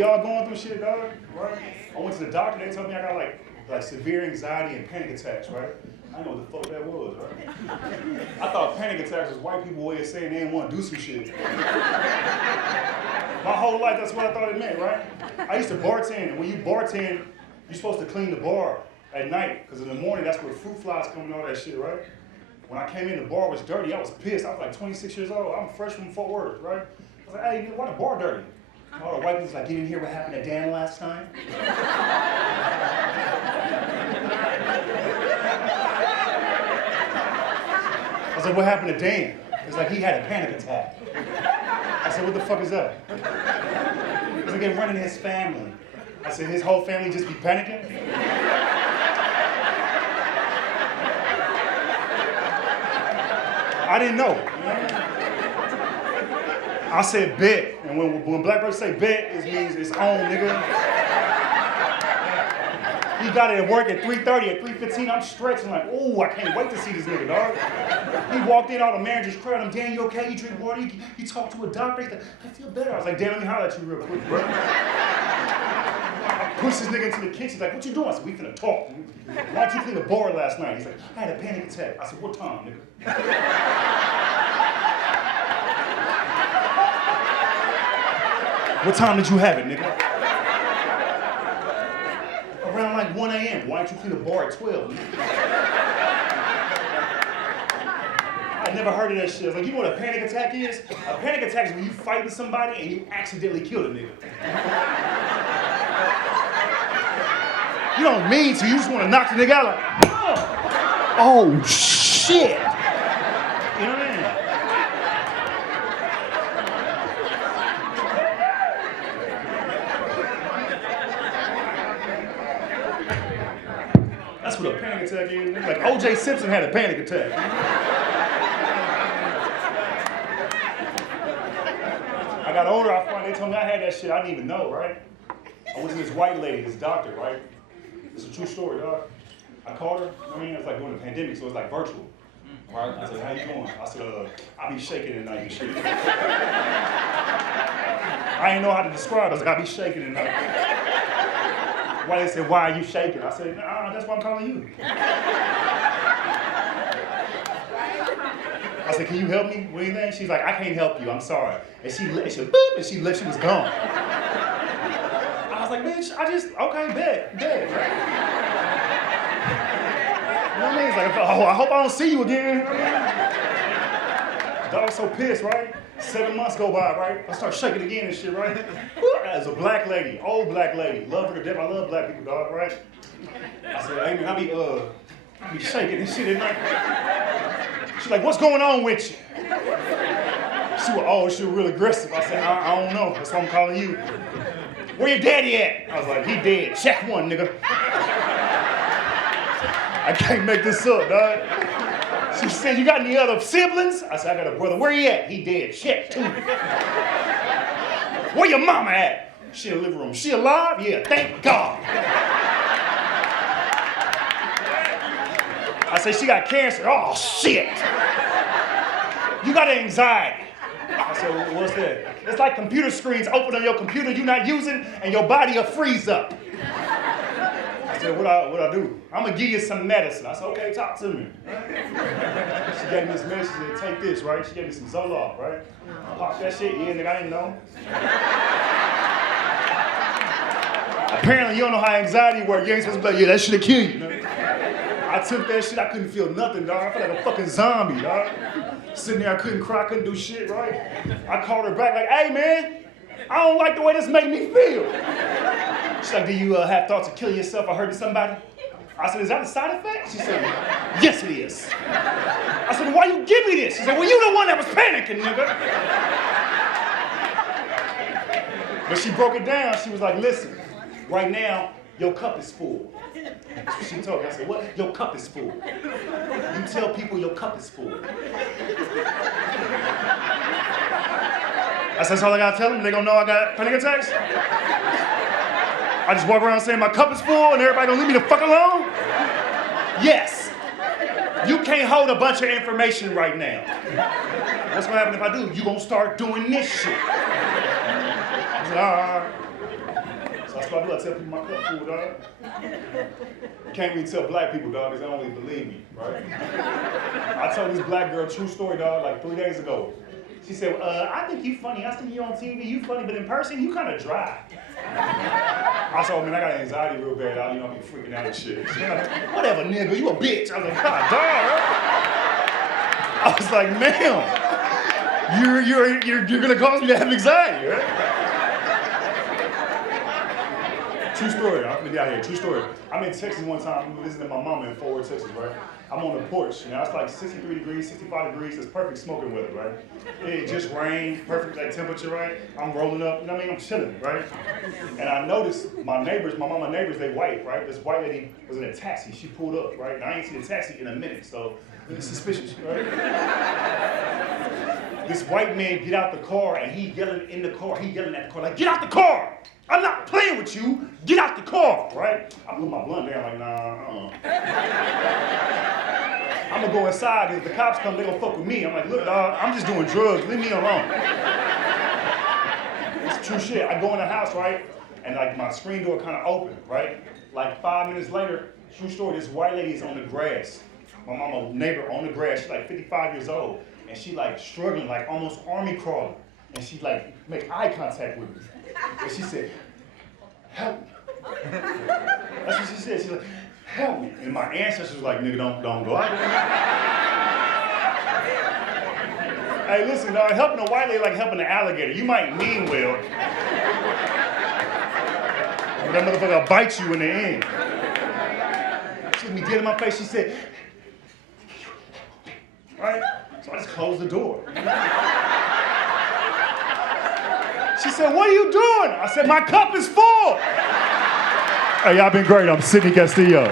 We all going through shit, dog, right? I went to the doctor, they told me I got like severe anxiety and panic attacks, right? I didn't know what the fuck that was, right? I thought panic attacks was white people way of saying they didn't want to do some shit. My whole life, that's what I thought it meant, right? I used to bartend, and when you bartend, you're supposed to clean the bar at night, because in the morning, that's where fruit flies come and all that shit, right? When I came in, the bar was dirty. I was pissed. I was like 26 years old. I'm fresh from Fort Worth, right? I was like, hey, why the bar dirty? And all the white people's like, get in here, what happened to Dan last time? I was like, what happened to Dan? It's like, he had a panic attack. I said, what the fuck is that? He's like, they're running his family. I said, his whole family just be panicking? I didn't know. I said bet, and when black person say bet, it means it's on, nigga. He got it at work at 3:30, at 3:15, I'm stretching like, ooh, I can't wait to see this nigga, dog. He walked in, all the managers crowded him, Dan, you okay? You drink water? You talk to a doctor? He's like, I feel better. I was like, Dan, let me holler at you real quick, bro. I pushed this nigga into the kitchen, he's like, what you doing? I said, we finna talk. Why'd you clean the bar last night? He's like, I had a panic attack. I said, what time, nigga? What time did you have it, nigga? Around like 1 a.m. Why don't you clean the bar at 12? I never heard of that shit. I was like, you know what a panic attack is? A panic attack is when you fighting somebody and you accidentally kill the nigga. You don't mean to, you just want to knock the nigga out like, oh shit. You know what I mean? That's what a panic attack is. Like O.J. Simpson had a panic attack. I got older, they told me I had that shit, I didn't even know, right? I went to this white lady, this doctor, right? It's a true story, dog. I called her, I mean, it's like during the pandemic, so it's like virtual. Right? I said, how you doing? I said, I be shaking at night and shit. I didn't know how to describe it. I was like, I be shaking at night. Why they said, why are you shaking? I said, nah, that's why I'm calling you. I said, can you help me with anything? She's like, I can't help you, I'm sorry. And she boop, and she was gone. I was like, bitch, okay, bet. You know what I mean? It's like, oh, I hope I don't see you again. Dog was so pissed, right? 7 months go by, right? I start shaking again and shit, right? As a black lady, old black lady, love her to death. I love black people, dog, right? I said, hey man, I be shaking and shit at night. She's like, what's going on with you? She was real aggressive. I said, I don't know. That's why I'm calling you. Where your daddy at? I was like, he dead. Check one, nigga. I can't make this up, dog. She said, you got any other siblings? I said, I got a brother. Where he at? He dead. Check two. Where your mama at? She in the living room. She alive? Yeah, thank God. I said, she got cancer. Oh, shit. You got anxiety. I said, well, what's that? It's like computer screens open on your computer you're not using and your body will freeze up. I said, what I do? I'm gonna give you some medicine. I said, okay, talk to me. She gave me this medicine, she said, take this, right? She gave me some Zoloft, right? I popped that shit, yeah, nigga, I didn't know. Apparently you don't know how anxiety works. You ain't supposed to be like, yeah, that shit'll kill you. I took that shit, I couldn't feel nothing, dog. I felt like a fucking zombie, dog. Sitting there, I couldn't cry, couldn't do shit, right? I called her back like, hey man, I don't like the way this made me feel. She's like, do you have thoughts of killing yourself or hurting somebody? I said, is that a side effect? She said, yes it is. I said, why you give me this? She said, well, you the one that was panicking, nigga. But she broke it down. She was like, listen, right now, your cup is full. That's what she told me. I said, what? Your cup is full. You tell people your cup is full. I said, that's all I gotta tell them? They gonna know I got panic attacks? I just walk around saying my cup is full and everybody gonna leave me the fuck alone? Yes. You can't hold a bunch of information right now. What's gonna happen if I do? You gonna start doing this shit. I said, all right. That's what I do. I tell people my cup full, dog. Can't really tell black people, dog, because they don't really believe me, right? I told this black girl a true story, dog, like 3 days ago. She said, I think you funny. I see you on TV, you funny, but in person, you kind of dry. I said, oh, man, I got anxiety real bad, dog. You know, I be freaking out and shit. She like, whatever, nigga, you a bitch. I was like, God, dog. I was like, ma'am, you're gonna cause me to have anxiety, right? True story, I'm gonna get out here, true story. I'm in Texas one time, I'm visiting my mama in Fort Worth, Texas, right? I'm on the porch, you know, it's like 63 degrees, 65 degrees, it's perfect smoking weather, right? It just rained, perfect like temperature, right? I'm rolling up, you know what I mean? I'm chilling, right? And I noticed my neighbors, my mama neighbors, they white, right? This white lady was in a taxi, she pulled up, right? And I ain't seen a taxi in a minute, so it's suspicious, right? This white man get out the car and he yelling in the car, he yelling at the car, like, get out the car! I'm not playing with you, get out the car, right? I put my blunt down like, nah, I'm gonna go inside, if the cops come, they gonna fuck with me. I'm like, look, dog, I'm just doing drugs, leave me alone. It's true shit. I go in the house, right? And like my screen door kind of open, right? Like 5 minutes later, true story, this white lady is on the grass. My mama neighbor on the grass, she's like 55 years old. And she like struggling, like almost army crawling. And she like make eye contact with me. And she said, help me. That's what she said. She's like, help me. And my ancestors was like, nigga, don't go out there. Hey, listen, dog, helping a white lady like helping an alligator. You might mean well, but that motherfucker will bite you in the end. She looked me dead in my face. She said, right? So I just closed the door. She said, what are you doing? I said, my cup is full. Hey, y'all been great. I'm Sydney Castillo.